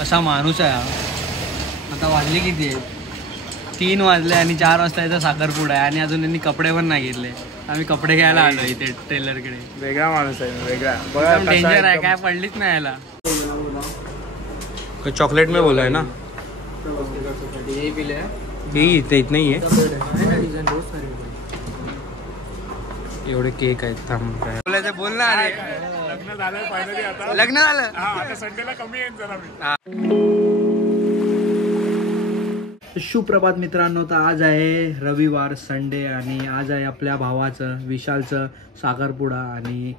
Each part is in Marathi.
असा माणूस आहे हा. आता वाजले किती आहेत? 3 वाजले आणि 4 वाजता याचा साखरपुडा आहे आणि अजून यांनी कपडे पण नाही घेतले. आम्ही कपडे घ्यायला आलो इथे टेलरकडे. वेगळा माणूस आहे, वेगळा. डेंजर आहे, काय पडलीच नाही याला. चॉकलेट में बोला है ना, हे इथे नाही आहे. एवढे केक आहेत. थांब काय बोलायचं बोल ना. अरे लग्न झालं फायनली. आता लग्न झालं. आता संडेला कमी येईल जरा मी. सुप्रभात मित्रांनो. तर आज आहे रविवार, संडे, आणि आज आहे आपल्या भावाचं विशालचं साखरपुडा आणि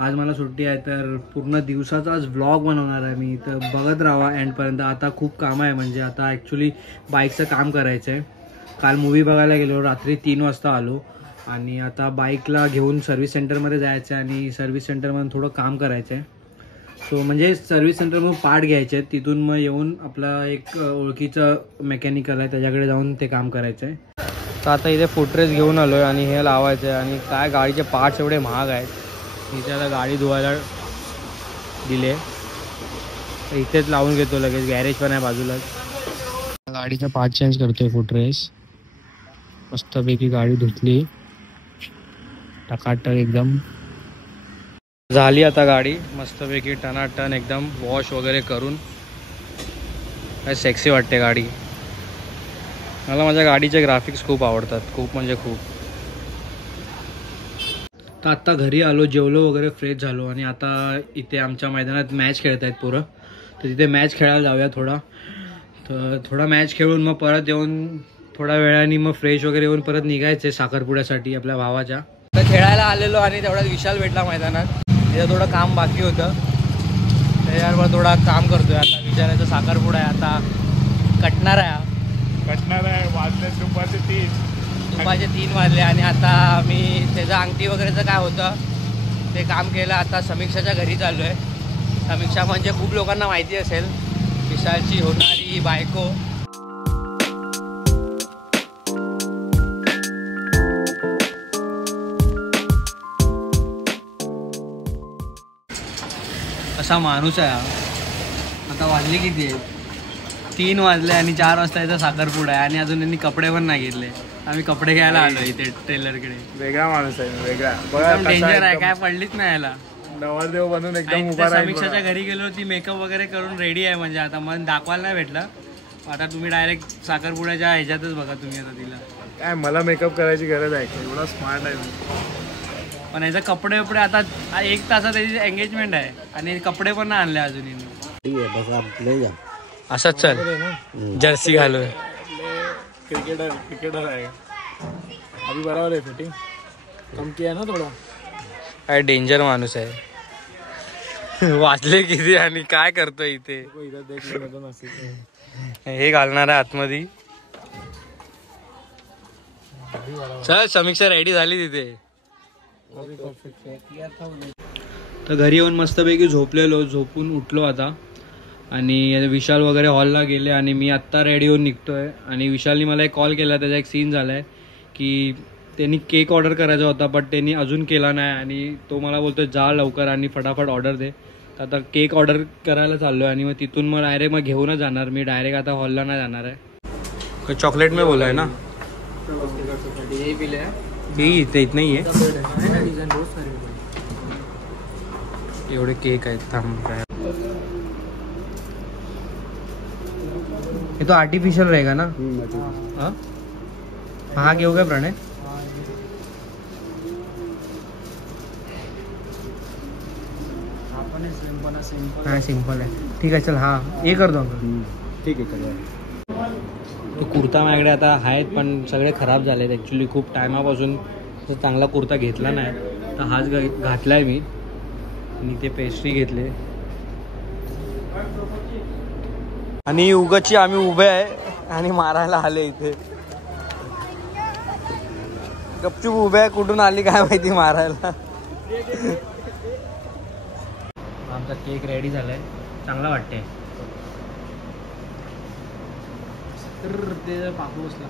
आज मला सुट्टी आहे. तर पूर्ण दिवसाचा आज व्लॉग बनवणार आहे मी. तर बघत राहा एंडपर्यंत. आता खूप काम आहे, म्हणजे आता ॲक्च्युली बाईकचं काम करायचं आहे. काल मूवी बघायला गेलो, रात्री 3 वाजता आलो आणि आता बाईकला घेऊन सर्व्हिस सेंटरमध्ये जायचं आहे आणि सर्व्हिस सेंटरमध्ये थोडं काम करायचं आहे. सो म्हणजे सर्व्हिस सेंटरमधून पार्ट घ्यायचे आहेत, तिथून मग येऊन आपला एक ओळखीचं मेकॅनिकल आहे त्याच्याकडे जाऊन ते काम करायचं आहे. तर आता इथे फुटरेस घेऊन आलो आहे आणि हे लावायचं आहे. आणि काय गाडीचे पार्ट्स एवढे महाग आहेत. इथे आता गाडी धुवायला दिले, इथेच लावून घेतो लगेच. गॅरेज पण आहे बाजूलाच. गाडीचा पार्ट चेंज करतोय फुटरेस. मस्तपैकी गाडी धुतली टकाटक एकदम झाली. आता गाडी मस्तपैकी टनाटन एकदम वॉश वगैरे करून काय सेक्सी वाटते गाडी. मला माझ्या गाडीचे ग्राफिक्स खूप आवडतात, खूप म्हणजे खूप. तर आत्ता घरी आलो, जेवलो वगैरे, फ्रेश झालो आणि आता इथे आमच्या मैदानात मॅच खेळत आहेत पोरं. तर तिथे मॅच खेळायला जाऊया थोडा. तर थोडा मॅच खेळून मग परत येऊन थोड्या वेळाने मग फ्रेश वगैरे येऊन परत निघायचे साखरपुड्यासाठी आपल्या भावाच्या. तर खेळायला आलेलो आणि तेवढ्यात विशाल भेटला मैदानात. तिथं थोडं काम बाकी होतं, त्याच्यावर थोडा काम करतोय. आता विचारायचं साखरपुडा आहे, आता कटणार आहे. वाजले दुपारचे 3 वाजले आणि आता मी त्याचं अंगठी वगैरेचं काय होतं ते काम केलं. आता समीक्षाच्या घरी चाललो आहे. समीक्षा म्हणजे खूप लोकांना माहिती असेल, विशालची होणारी बायको. असा माणूस आहे हा. आता वाजले किती आहेत? 3 वाजले आणि 4 वाजता याचा साखरपुडा आहे आणि अजून यांनी कपडे पण नाही घेतले. आम्ही कपडे घ्यायला आलो इथे टेलरकडे. वेगळा माणूस आहे, वेगळा. डेंजर आहे, काय पडलीच नाही याला. नवरदेव बनून एकदम उभा राहिला. समीक्षाच्या घरी गेलो, ती मेकअप वगैरे करून रेडी आहे. म्हणजे आता मन दाखवायला नाही भेटलं. आता तुम्ही डायरेक्ट साखरपुड्याच्या ह्याच्यातच बघा तुम्ही आता तिला. काय मला मेकअप करायची गरज आहे? एवढा स्मार्ट आहे. पण याचे कपडे वपडे आता 1 तासात त्याची एंगेजमेंट आहे आणि कपडे पण नाही आणले अजून. असंच चल जर्सी घालू. क्रिकेटर आहे अभी, बराबर आहे. फिटिंग कम किया ना थोडा. काय डेंजर माणूस आहे. वाचले किती आणि काय करतोय इथे. हे घालणार आहे आतमध्ये. चल समीक्षा रेडी झाली तिथे. तर घरी येऊन मस्तपैकी झोपून उठलो आता. आणि विशाल वगैरे हॉलला गेले आणि मी आत्ता रेडी होऊन निघतोय. आणि विशालनी मला एक कॉल केला. त्याचा एक सीन झालाय की त्यांनी केक ऑर्डर करायचा होता बट त्यांनी अजून केला नाही आणि तो मला बोलतोय जा लवकर आणि फटाफट ऑर्डर दे. तर आता केक ऑर्डर करायला चाललो आहे आणि मग तिथून मग डायरेक्ट घेऊनच जाणार मी. डायरेक्ट आता हॉलला नाही जाणार आहे. चॉकलेट में बोला है ना, हे इथे नाही आहे. एवढे केक आहेत. थांब काय ये तो आर्टिफिशियल रहेगा ना. हाँ घेऊ काय प्रणय. हाँ सिंपल है. ठीक आहे चल. हाँ ये कर दो. ठीक आहे. तो कुर्ता माझ्याकडे आता आहेत पण सगळे खराब झालेत. ॲक्च्युली खूप टायमापासून चांगला कुर्ता घेतला नाही. तर हाच घातलाय मी आणि ते पेस्ट्री घेतले. आणि उगाची आम्ही उभे आहे आणि मारायला आले इथे. गपचूप उभे आहे, कुठून आली काय माहिती मारायला. आमचा केक रेडी झालाय, चांगला वाटते. तर ते पाकू बसला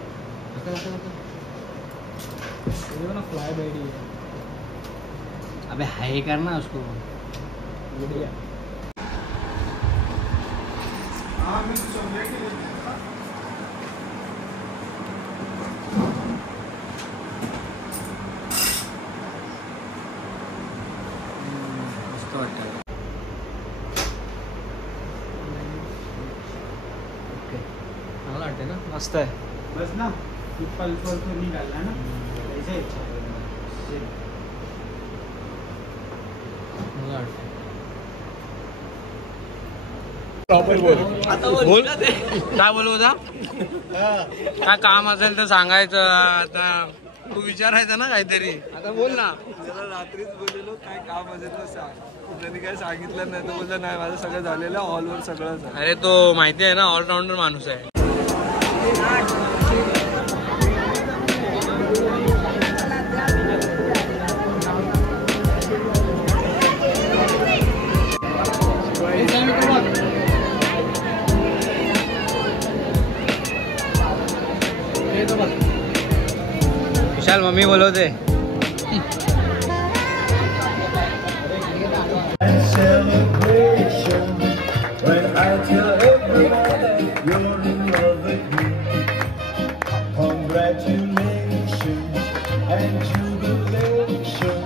फ्लाय बैडी. अबे हाय करना उसको. मस्त वाटतं. ओके चांगलं वाटतं ना. मस्त आहे. बस ना पल्सवर तो निघाला ना चांगलं वाटतं. बोल काय बोलू होता. काय काम असेल तर सांगायचं. आता तू विचारायचं ना काहीतरी. आता बोल ना. रात्रीच बोललेलो काय काम असेल तर सांग. त्यांनी काय सांगितलं नाही तर बोललं नाही माझं सगळं झालेलं हॉलवर सगळंच आहे. अरे तो माहिती आहे ना ऑलराऊंडर माणूस आहे. विशाल mummy बोलवते. When I tell everyone that you're in love with me, congratulations and jubilation.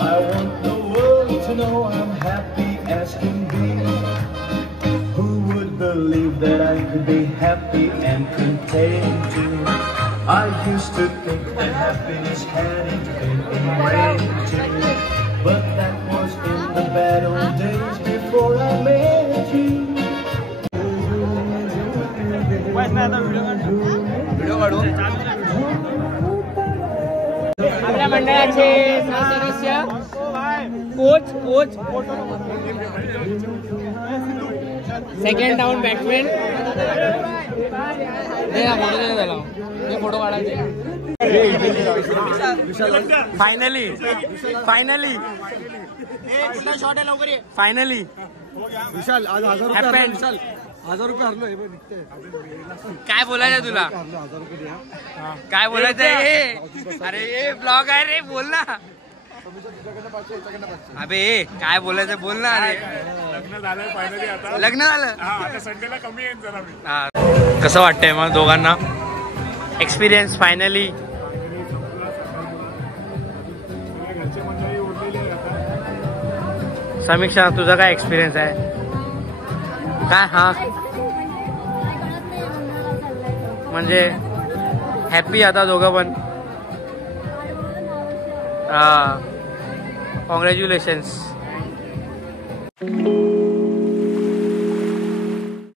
I want the world to know I'm happy as can be. Who would believe that I could be happy and contagious? I used to think that happiness had its been invented, but that was in the bad old days before I met you. Video काढू. आपल्या मंडळाचे सदस्य coach second down batsman. Photo काढायचे. फायनली शॉट आहे लवकर ये. फायनली विशाल आज 1000 हॅपन. विशाल 1000 रुपये हरलो. काय बोलायचं तुला. 1000 रुपये द्या. काय बोलायचं आहे. अरे ये ब्लॉग आहे रे. बोल ना. अबे काय बोलायचं बोल ना. अरे लग्न झालं फायनली. आता लग्न झालं. आता संडेला कमी येईल जरा मी. कसं वाटतंय मग दोघांना एक्सपिरियन्स फायनली. घरचे मंडळी उरलेली आहे आता. समीक्षा तुझा काय एक्सपिरियन्स आहे. काय हा म्हणजे हॅपी आता दोघं पण. कॉंग्रॅच्युलेशन्स.